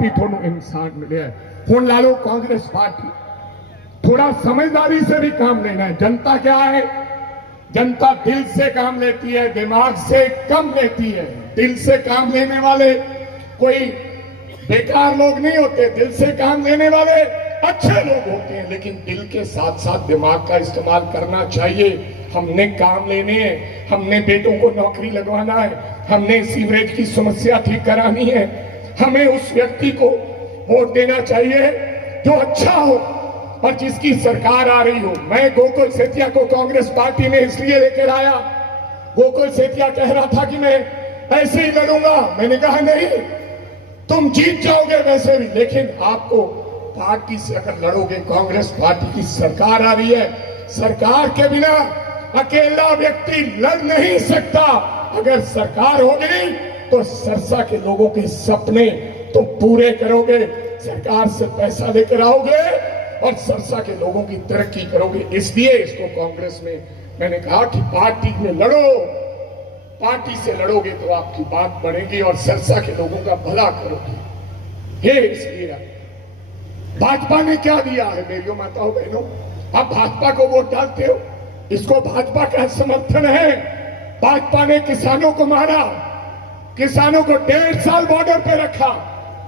Party थोड़ा इंसान मिले हुण ला लो कांग्रेस पार्टी। थोड़ा समझदारी से भी काम लेना है। जनता क्या है, जनता दिल से काम लेती है, दिमाग से कम लेती है। दिल से काम लेने वाले कोई बेकार लोग नहीं होते, दिल से काम लेने वाले अच्छे लोग होते हैं, लेकिन दिल के साथ साथ दिमाग का इस्तेमाल करना चाहिए। हमने काम लेने हैं, हमने बेटों को नौकरी लगवाना है, हमने सीवरेज की समस्या ठीक करानी है, हमें उस व्यक्ति को वोट देना चाहिए जो अच्छा हो और जिसकी सरकार आ रही हो। मैं गोकुल सेतिया को कांग्रेस पार्टी में इसलिए लेकर आया, गोकुल सेतिया कह रहा था कि मैं ऐसे ही लड़ूंगा। मैंने कहा नहीं, तुम जीत जाओगे वैसे भी, लेकिन आपको पार्टी से अगर लड़ोगे, कांग्रेस पार्टी की सरकार आ रही है, सरकार के बिना अकेला व्यक्ति लड़ नहीं सकता। अगर सरकार होगी तो सरसा के लोगों के सपने तो पूरे करोगे, सरकार से पैसा लेकर आओगे और सरसा के लोगों की तरक्की करोगे। इसलिए इसको कांग्रेस में मैंने कहा कि पार्टी में लड़ो, पार्टी से लड़ोगे तो आपकी बात बढ़ेगी और सरसा के लोगों का भला करोगे। ये इसलिए भाजपा ने क्या दिया है मेरियो माताओं बहनों, आप भाजपा को वोट डालते हो, इसको भाजपा का समर्थन है। भाजपा ने किसानों को मारा, किसानों को 1.5 साल बॉर्डर पे रखा,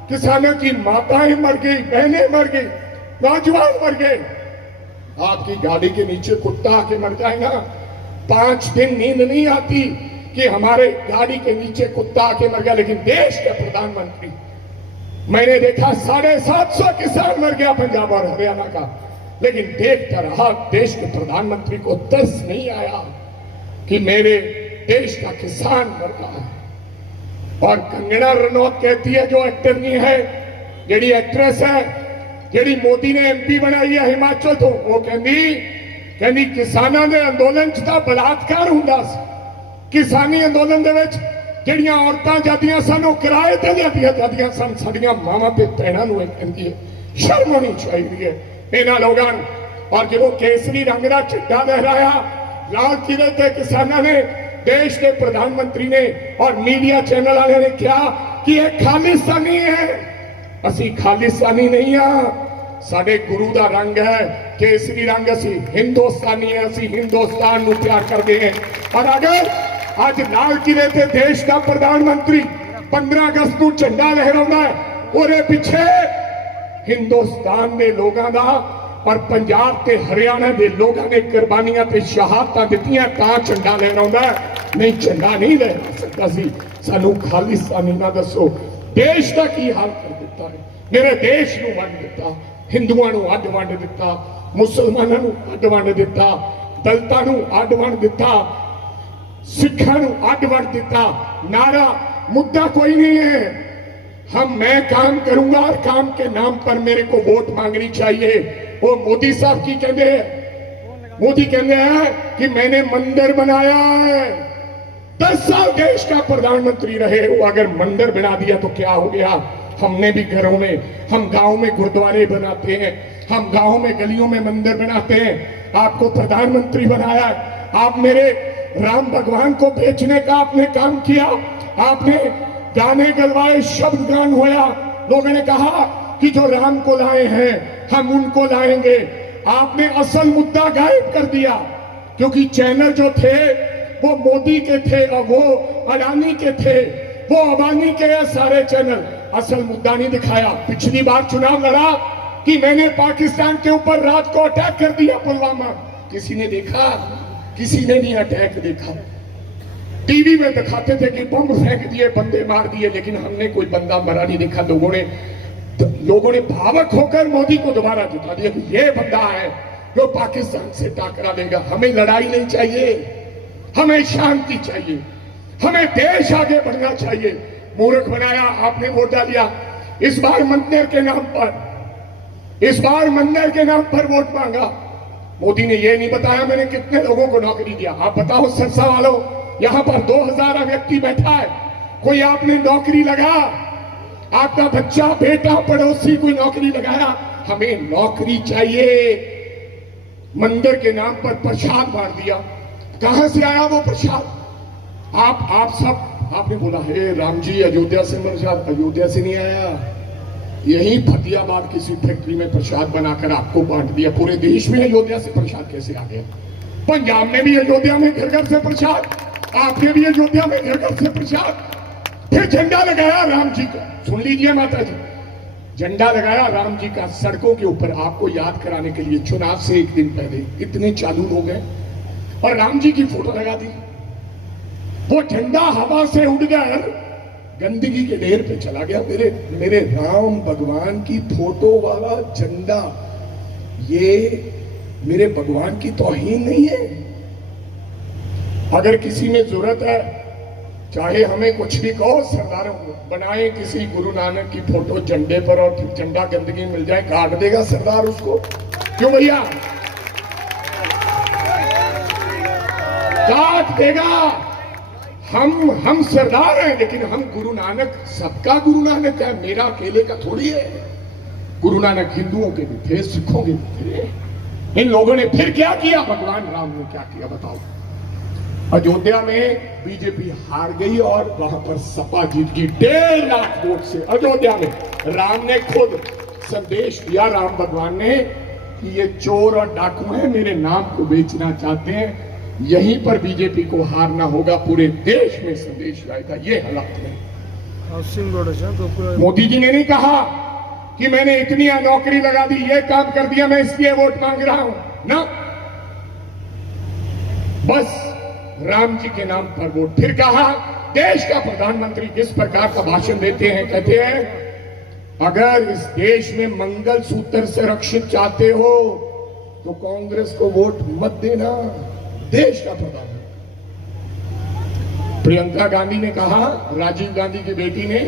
किसानों की माताएं मर गई, बहनें मर गई, नौजवान मर गए। आपकी गाड़ी के नीचे कुत्ता आके मर जाएगा, 5 दिन नींद नहीं आती कि हमारे गाड़ी के नीचे कुत्ता आके मर गया। लेकिन देश के प्रधानमंत्री, मैंने देखा 750 किसान मर गया पंजाब और हरियाणा का, लेकिन देखता रहा देश के प्रधानमंत्री को तरस नहीं आया कि मेरे देश का किसान मर रहा है। और कंगना रनौत कहती है, जो एक्टर नहीं है, जेडी एक्ट्रेस है, जेडी मोदी ने एमपी बनाई है हिमाचल, तो वो कहती किसानों ने अंदोलन च बलात्कार हुंदा सी। किसानी अंदोलन दे विच ਜਿਹੜੀਆਂ औरतां जादियां सन ਉਹ किराए ਤੇ ਲਿਆਂਦੀਆਂ ਜਾਂਦੀਆਂ सन, ਸਾਡੀਆਂ ਮਾਵਾਂ ਤੇ ਭੈਣਾਂ ਨੂੰ ਇਹ ਕਹਿੰਦੀ ਹੈ। ਸ਼ਰਮ ਆਉਣੀ ਚਾਹੀਦੀ ਹੈ ਇਹਨਾਂ ਲੋਕਾਂ ਨੂੰ। और जो केसरी रंग का झंडा लहराया लाल किले के किसानों ने, देश के प्रधानमंत्री ने और मीडिया चैनल वाले ने कहा कि यह खालिस्तानी है। असी खालिस्तानी नहीं हाँ, साडे गुरु का रंग है केसरी रंग, असी हिंदुस्तानी है, असी हिंदुस्तान को प्यार करते हैं। और अगर आज लाल किले से देश का प्रधानमंत्री 15 अगस्त को झंडा लहराउंदा है, ਉਹਦੇ ਪਿੱਛੇ हिंदुस्तान के लोगों का और पंजाब के हरियाणा के लोगों ने कुर्बानियां ते शहादतां दित्तियां, तां झंडा लहराउंदा है, नहीं झंडा नहीं लहरा सकता सी। सानू खालिस्तानी ना दसो, देश का की हाल कर दिता है। मेरे देश नूं वंड दिता, हिंदुआं नूं अड वंड दिता, मुसलमानां नूं अड वंड दिता, दलितां नूं अड वंड दिता, सिखां नूं अड वंड दिता। नारा मुद्दा कोई नहीं है, मैं काम करूंगा और काम के नाम पर मेरे को वोट मांगनी चाहिए। वो मोदी साहब की कहते हैं, मोदी कहते हैं कि मैंने मंदिर बनाया है, 10 साल देश का प्रधानमंत्री रहे हो, अगर मंदिर बना दिया तो क्या हो गया। हमने भी घरों में, हम गांव में गुरुद्वारे बनाते हैं, हम गांव में गलियों में मंदिर बनाते हैं। आपको प्रधानमंत्री बनाया, आप मेरे राम भगवान को बेचने का आपने काम किया, आपने गाने गलवाए, शब्द गान होया, लोगों ने कहा कि जो राम को लाए हैं हम उनको लाएंगे। आपने असल मुद्दा गायब कर दिया, क्योंकि चैनल जो थे वो मोदी के थे और वो अडानी के थे, वो अबानी के हैं सारे चैनल। असल मुद्दा नहीं दिखाया। पिछली बार चुनाव लड़ा कि मैंने पाकिस्तान के ऊपर रात को अटैक कर दिया पुलवामा, किसी ने देखा? किसी ने नहीं अटैक देखा। टीवी में दिखाते थे कि बम फेंक दिए, बंदे मार दिए, लेकिन हमने कोई बंदा मरा नहीं देखा। लोगों ने भावुक होकर मोदी को दोबारा जिता दिया कि ये बंदा है जो पाकिस्तान से टाकरा देगा। हमें लड़ाई नहीं चाहिए, हमें शांति चाहिए, हमें देश आगे बढ़ना चाहिए। मूर्ख बनाया आपने, वोट डालिया। इस बार मंदिर के नाम पर, इस बार मंदिर के नाम पर वोट मांगा। मोदी ने यह नहीं बताया मैंने कितने लोगों को नौकरी दिया। आप बताओ सरसा वालों, यहां पर 2000 व्यक्ति बैठा है, कोई आपने नौकरी लगा? आपका बच्चा, बेटा, पड़ोसी कोई नौकरी लगाया? हमें नौकरी चाहिए। मंदिर के नाम पर प्रसाद बांट दिया। कहां से आया वो प्रसाद? आप सब आपने बोला हे राम जी अयोध्या से, प्रसाद अयोध्या से नहीं आया, यही फतेहाबाद किसी फैक्ट्री में प्रसाद बनाकर आपको बांट दिया। पूरे देश में अयोध्या से प्रसाद कैसे आ गया? पंजाब में भी अयोध्या में घर घर से प्रसाद, आपने भी अयोध्या में घर घर से प्रसाद। फिर झंडा लगाया राम जी का, सुन लीजिए माता जी, झंडा लगाया राम जी का सड़कों के ऊपर, आपको याद कराने के लिए। चुनाव से एक दिन पहले इतने चालू लोग हैं और राम जी की फोटो लगा दी। वो झंडा हवा से उड़कर गंदगी के ढेर पे चला गया। मेरे राम भगवान की फोटो वाला झंडा, ये मेरे भगवान की तौहीन नहीं है? अगर किसी में जरूरत है, चाहे हमें कुछ भी कहो, सरदारों बनाए किसी गुरु नानक की फोटो झंडे पर और फिर झंडा गंदगी मिल जाए, काट देगा सरदार उसको। क्यों भैया? काट देगा। हम सरदार हैं, लेकिन हम गुरु नानक, सबका गुरु नानक है, मेरा अकेले का थोड़ी है। गुरु नानक हिंदुओं के भी थे, सिखों के भी थे। इन लोगों ने फिर क्या किया? भगवान राम ने क्या किया बताओ? अयोध्या में बीजेपी हार गई और वहां पर सपा जीत गई 1.5 लाख वोट से। अयोध्या में राम ने खुद संदेश दिया, राम भगवान ने, कि ये चोर और डाकू हैं, मेरे नाम को बेचना चाहते हैं, यहीं पर बीजेपी को हारना होगा, पूरे देश में संदेश आएगा। ये हालात है। मोदी जी ने नहीं कहा कि मैंने इतनी नौकरी लगा दी, ये काम कर दिया, मैं इसलिए वोट मांग रहा हूं ना, बस राम जी के नाम पर वोट। फिर कहा, देश का प्रधानमंत्री किस प्रकार का भाषण देते हैं, कहते हैं अगर इस देश में मंगल सूत्र से रक्षित चाहते हो तो कांग्रेस को वोट मत देना। देश का प्रधानमंत्री। प्रियंका गांधी ने कहा, राजीव गांधी की बेटी ने,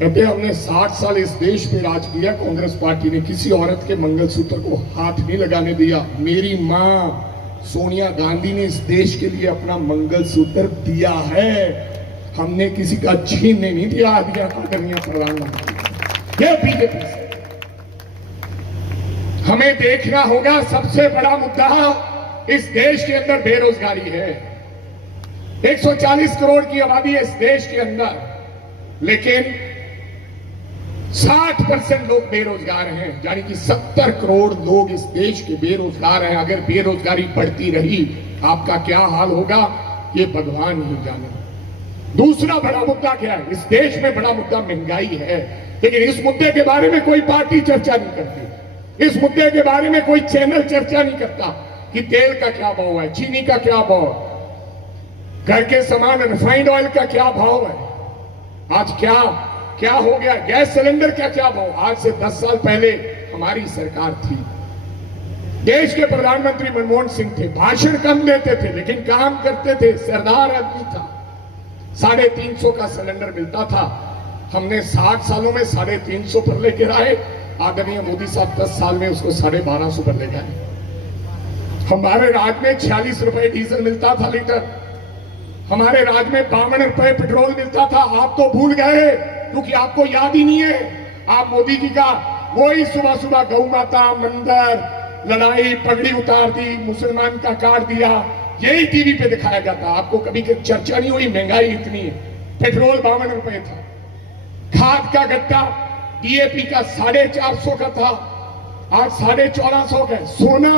कहते हमने 60 साल इस देश में राज किया, कांग्रेस पार्टी ने किसी औरत के मंगलसूत्र को हाथ नहीं लगाने दिया। मेरी मां सोनिया गांधी ने इस देश के लिए अपना मंगलसूत्र दिया है, हमने किसी का छीनने नहीं दिया। आदरणीय प्रधानमंत्री, ये बीजेपी से हमें देखना होगा। सबसे बड़ा मुद्दा इस देश के अंदर बेरोजगारी है। 140 करोड़ की आबादी है इस देश के अंदर, लेकिन 60% लोग बेरोजगार हैं, यानी कि 70 करोड़ लोग इस देश के बेरोजगार हैं। अगर बेरोजगारी बढ़ती रही, आपका क्या हाल होगा, ये भगवान ही जाने। दूसरा बड़ा मुद्दा क्या है? इस देश में बड़ा मुद्दा महंगाई है, लेकिन इस मुद्दे के बारे में कोई पार्टी चर्चा नहीं करती। इस मुद्दे के बारे में कोई चैनल चर्चा नहीं करता कि तेल का क्या भाव है, चीनी का क्या भाव, घर के सामान रिफाइंड ऑयल का क्या भाव है, आज क्या हो गया, गैस सिलेंडर का क्या भाव। आज से 10 साल पहले हमारी सरकार थी, देश के प्रधानमंत्री मनमोहन सिंह थे, भाषण कम देते थे लेकिन काम करते थे, सरदार आदमी था। 350 का सिलेंडर मिलता था, हमने 60 सालों में 350 पर लेकर आए। आदरणीय मोदी साहब 10 साल में उसको 1250 पर ले गए। हमारे राज्य में 46 रुपए डीजल मिलता था लीटर, हमारे राज्य में 52 रुपए पेट्रोल मिलता था। आप तो भूल गए क्योंकि आपको याद ही नहीं है। आप मोदी जी का वही सुबह सुबह गौ माता मंदिर, लड़ाई, पगड़ी उतार दी, मुसलमान का काट दिया, यही टीवी पे दिखाया जाता। आपको कभी चर्चा नहीं हुई महंगाई इतनी है। पेट्रोल 52 रुपए था, खाद का गट्टा डीएपी का 450 का था, आज 1450 का। सोना,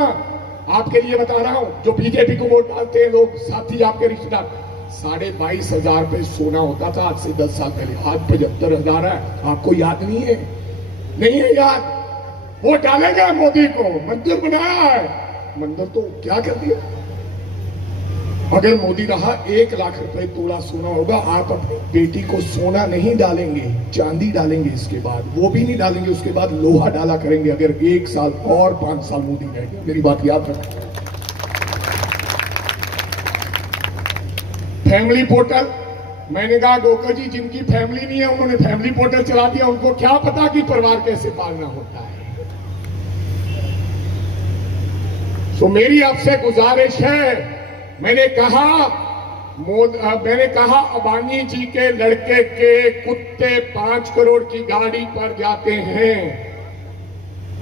आपके लिए बता रहा हूं, जो बीजेपी को वोट डालते हैं लोग, साथी आपके रिश्तेदार, 22,500 रुपए सोना होता था आज से 10 साल पहले, आज 75,000 है। आपको याद नहीं है? नहीं है याद? वोट डालेगा मोदी को, मंदिर बनाया है, मंदिर तो क्या कर दिया। अगर मोदी रहा 1 लाख रुपए तोड़ा सोना होगा। आप अपनी बेटी को सोना नहीं डालेंगे, चांदी डालेंगे, इसके बाद वो भी नहीं डालेंगे, उसके बाद लोहा डाला करेंगे अगर 1 साल और 5 साल मोदी रहेगा। मेरी बात याद रखें। फैमिली पोर्टल, मैंने कहा गोकर जी जिनकी फैमिली नहीं है उन्होंने फैमिली पोर्टल चला दिया, उनको क्या पता कि परिवार कैसे पालना होता है। तो मेरी आपसे गुजारिश है, मैंने कहा अबानी जी के लड़के के कुत्ते 5 करोड़ की गाड़ी पर जाते हैं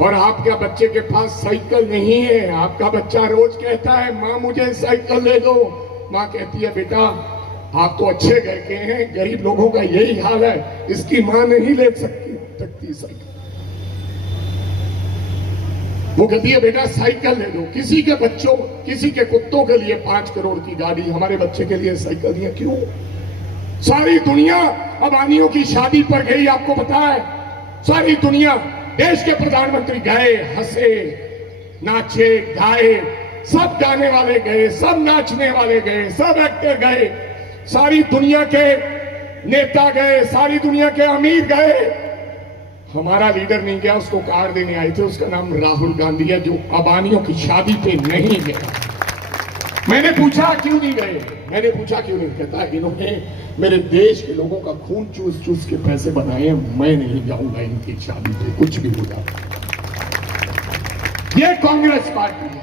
और आपके बच्चे के पास साइकिल नहीं है। आपका बच्चा रोज कहता है माँ मुझे साइकिल ले दो, माँ कहती है बेटा आप तो अच्छे घर के हैं, गरीब लोगों का यही हाल है, इसकी माँ नहीं ले सकती। तकती साइकिल। वो कहती है बेटा साइकिल ले दो। किसी के बच्चों, किसी के कुत्तों के लिए 5 करोड़ की गाड़ी, हमारे बच्चे के लिए साइकिल दिया। क्यों? सारी दुनिया अबानियों की शादी पर गई, आपको पता है। सारी दुनिया, देश के प्रधानमंत्री गए, हंसे, नाचे, गाए, सब गाने वाले गए, सब नाचने वाले गए, सब एक्टर गए, सारी दुनिया के नेता गए, सारी दुनिया के अमीर गए। हमारा लीडर नहीं गया, उसको कार्ड देने आए थे, उसका नाम राहुल गांधी है, जो अबानियों की शादी पे नहीं गया। मैंने पूछा क्यों नहीं गए, मैंने पूछा क्यों नहीं, कहता इन्होंने मेरे देश के लोगों का खून चूस चूस के पैसे बनाए हैं, मैं नहीं जाऊंगा इनकी शादी पे, कुछ भी हो जाए। ये कांग्रेस पार्टी है।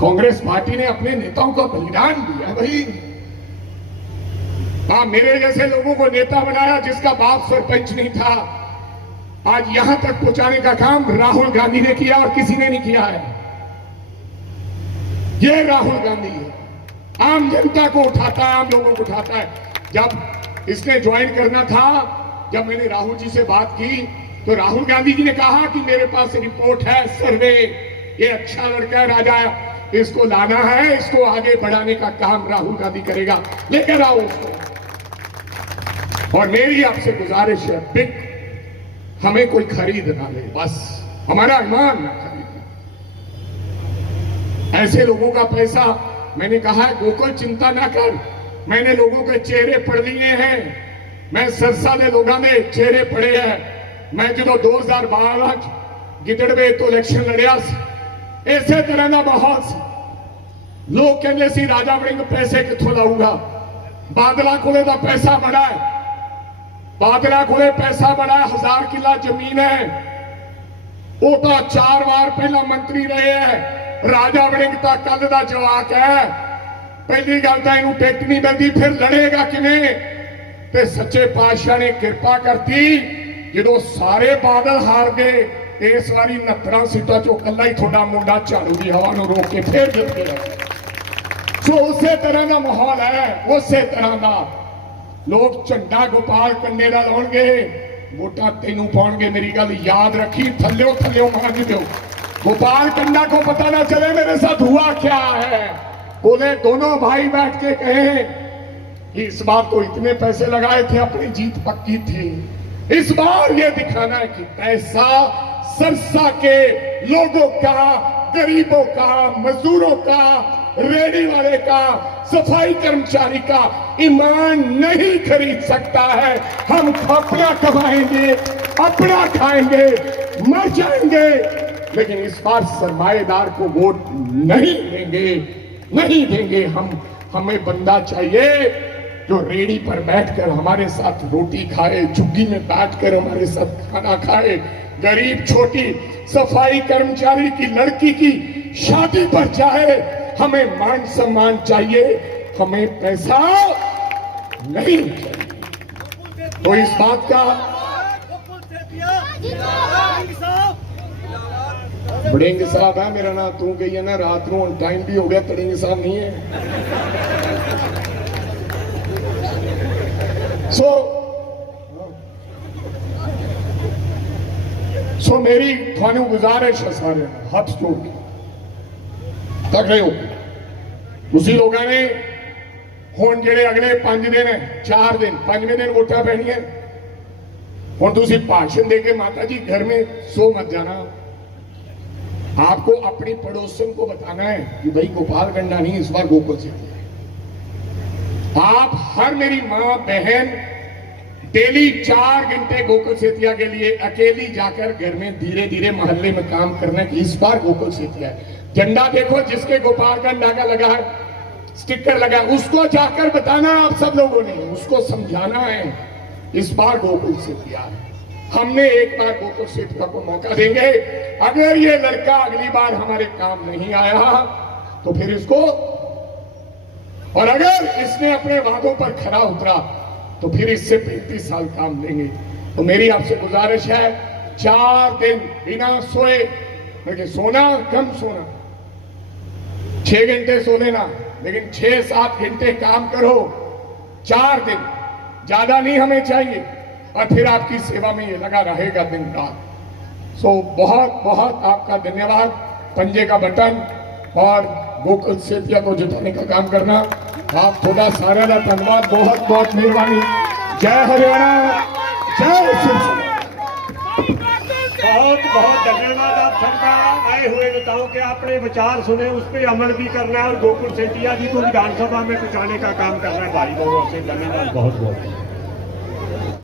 कांग्रेस पार्टी ने अपने नेताओं का बलिदान दिया भाई। मेरे जैसे लोगों को नेता बनाया, जिसका बाप सरपंच नहीं था, आज यहां तक पहुंचाने का काम राहुल गांधी ने किया और किसी ने नहीं किया है। ये राहुल गांधी है, आम जनता को उठाता है, आम लोगों को उठाता है। जब इसने ज्वाइन करना था, जब मैंने राहुल जी से बात की, तो राहुल गांधी जी ने कहा कि मेरे पास रिपोर्ट है, सर्वे, ये अच्छा लड़का है राजा, इसको लाना है, इसको आगे बढ़ाने का काम राहुल गांधी करेगा, लेकर आओ उसको। और मेरी आपसे गुजारिश है, बिक हमें कोई खरीद ना ले, बस हमारा ईमान ना खरीदे। ऐसे लोगों का पैसा, मैंने कहा है गोकुल चिंता ना कर, मैंने लोगों के चेहरे पढ़ लिए हैं, मैं सरसा दे लोगों ने चेहरे पढ़े हैं। मैं जो 2012 गिदड़वे तो इलेक्शन लड़िया, इसे तरह का माहौल सी। लोग कहते सी राजा वड़िंग पैसे कितों लाऊंगा, बादलों को पैसा बड़ा है, बादलों को पैसा बड़ा है, 1000 किला जमीन है, वो तो 4 बार पहला मंत्री रहे हैं। राजा वड़िंग तो कल का जवाक है, पहली गल तो इनू टिकट नहीं मिलती, फिर लड़ेगा किवें? ते सच्चे पातशाह ने कृपा करती, जो सारे बादल हार गए, इस बारी 69 सीटों चो कला ही थोड़ा मुंडा झाड़ू की हवा को रोक के फिर जित गया। सो उसे तरह का माहौल है, उसे तरह का लोग झंडा गोपाल कंडे का लाउणगे, वोटां तैनूं पाउणगे। मेरी गल याद रखी, थल्लियों थल्लियों मांग दो, गोपाल कंडा को पता ना चले मेरे साथ हुआ क्या है। बोले दोनों भाई बैठ के कहे कि इस बार तो इतने पैसे लगाए थे, अपनी जीत पक्की थी, इस बार ये दिखाना है कि पैसा सरसा के लोगों का, गरीबों का, मजदूरों का, रेडी वाले का, सफाई कर्मचारी का ईमान नहीं खरीद सकता है। हम अपना कमाएंगे, अपना खाएंगे, मर जाएंगे, लेकिन इस बार सरमाएदार को वोट नहीं देंगे, नहीं देंगे। हमें बंदा चाहिए जो रेडी पर बैठकर हमारे साथ रोटी खाए, झुग्गी में बैठकर हमारे साथ खाना खाए, गरीब छोटी सफाई कर्मचारी की लड़की की शादी पर जाए। हमें मान सम्मान चाहिए, हमें पैसा नहीं चाहिए। तो इस बात का बड़ेंग साहब है मेरा नाम, तू गई है ना रात को, टाइम भी हो गया, तड़ेंग साहब नहीं है। सो मेरी थानू गुजारिश है, सारे हाथ जोड़ के तगड़े हो। उसी लोगों ने हुण जेडे अगले 5 दिन है, 4 दिन, 5वें दिन वोटा पैनियां, हुण तुसीं भाषण दे के माता जी घर में सो मत जाना। आपको अपनी पड़ोसन को बताना है कि भाई गोपाल गंडा नहीं, इस बार गोकुल से आप हर मेरी मां बहन डेली 4 घंटे गोकुल सेतिया के लिए अकेली जाकर घर में धीरे धीरे मोहल्ले में काम करना कि इस बार गोकुल सेतिया है। झंडा देखो जिसके गोपाल गंडा का लगा है, स्टिकर लगा है, उसको जाकर बताना आप सब लोगों ने, उसको समझाना है इस बार गोकुल सेतिया है। हमने एक बार गोकुल सेतिया को मौका देंगे। अगर ये लड़का अगली बार हमारे काम नहीं आया तो फिर इसको, और अगर इसने अपने वादों पर खरा उतरा तो फिर इससे 35 साल काम लेंगे। तो मेरी आपसे गुजारिश है, 4 दिन बिना सोए, लेकिन सोना कम सोना, 6 घंटे सो लेना, लेकिन 6-7 घंटे काम करो। 4 दिन, ज्यादा नहीं हमें चाहिए। और फिर आपकी सेवा में ये लगा रहेगा दिन रात। सो बहुत बहुत आपका धन्यवाद। पंजे का बटन और गोकुल सेतिया को जिताने का काम करना, आप थोड़ा सारा धन्यवाद, बहुत बहुत मेहरबानी। जय हरियाणा, जय शिवसेना। बहुत बहुत धन्यवाद आप सबका आए हुए नेताओं के, आपने विचार सुने, उस पर अमल भी करना है और गोकुल सेतिया जी को विधानसभा में पहुंचाने का काम करना है भाई लोगों से। धन्यवाद बहुत बहुत।